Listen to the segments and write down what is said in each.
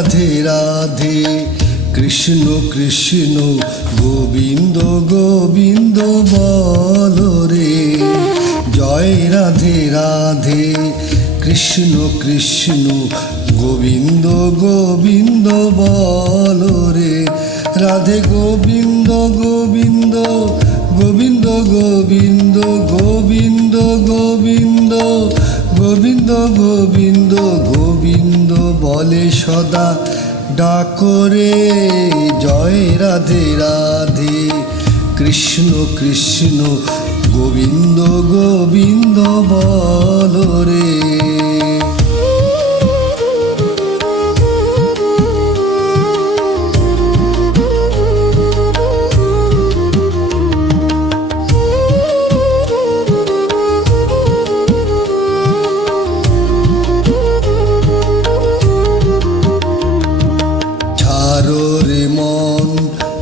রাধে রাধে কৃষ্ণ কৃষ্ণ গোবিন্দ গোবিন্দ বলো রে। জয় রাধে রাধে কৃষ্ণ কৃষ্ণ গোবিন্দ গোবিন্দ বলো রে। রাধে গোবিন্দ গোবিন্দ গোবিন্দ গোবিন্দ গোবিন্দ গোবিন্দ গোবিন্দ গোবিন্দ গোবিন্দ বলে সদা ডাকরে। জয় রাধে রাধে কৃষ্ণ কৃষ্ণ গোবিন্দ গোবিন্দ বলো রে।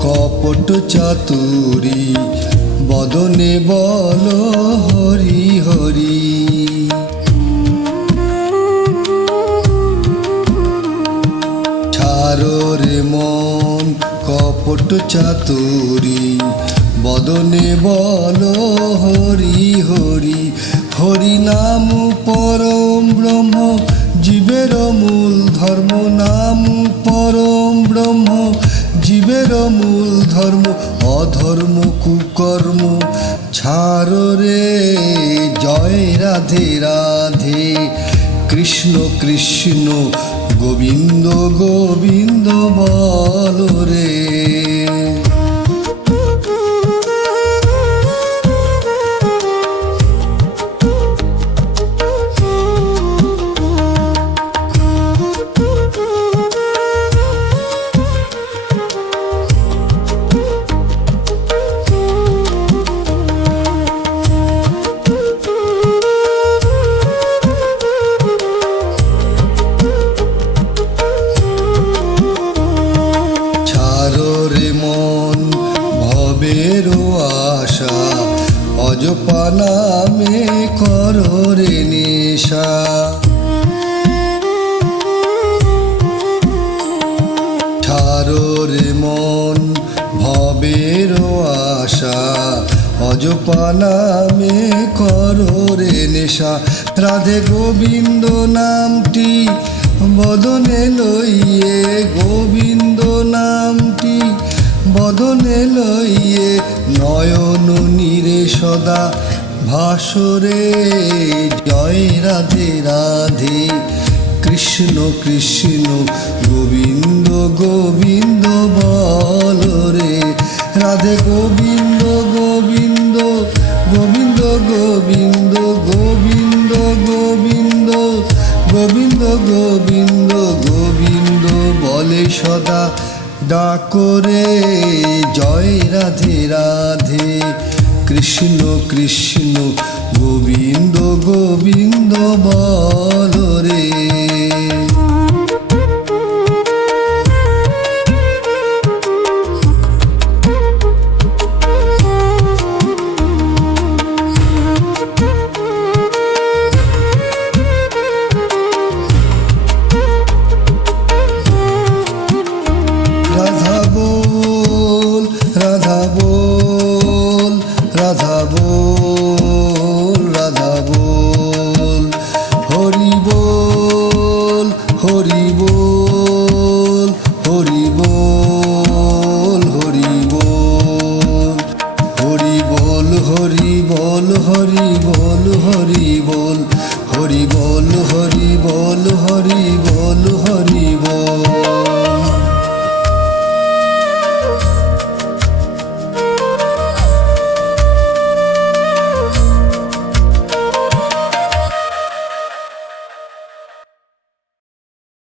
কপট চাতুরি বদনে বলো হরি হরি। ছাড়ো রে মন কপট চাতুরি বদনে বলো হরি হরি। হরি নাম পরম ব্রহ্ম জীবের মূল ধর্ম। নাম পরম ব্রহ্ম জীবের মূল ধর্ম। অধর্ম কুকর্ম ছাড়ো রে। জয় রাধে রাধে কৃষ্ণ কৃষ্ণ গোবিন্দ গোবিন্দ বলো রে। আশা অজপা নামে করো রে নেশা। ছাড়ো রে মন ভবের আশা অজপা নামে করো রে নেশা। রাধে গোবিন্দ নামটি বদনে লইয়ে গোবিন্দ নামটি বদনে লইয়ে নয়ন নীরে সদা ভাসরে। জয় রাধে রাধে কৃষ্ণ কৃষ্ণ গোবিন্দ গোবিন্দ বলো রে। রাধে গোবিন্দ গোবিন্দ গোবিন্দ গোবিন্দ গোবিন্দ গোবিন্দ গোবিন্দ গোবিন্দ গোবিন্দ বলে সদা ডাকরে। জয় রাধে রাধে কৃষ্ণ কৃষ্ণ গোবিন্দ গোবিন্দ বলো রে। রাধা বল রাধা বল রাধা বল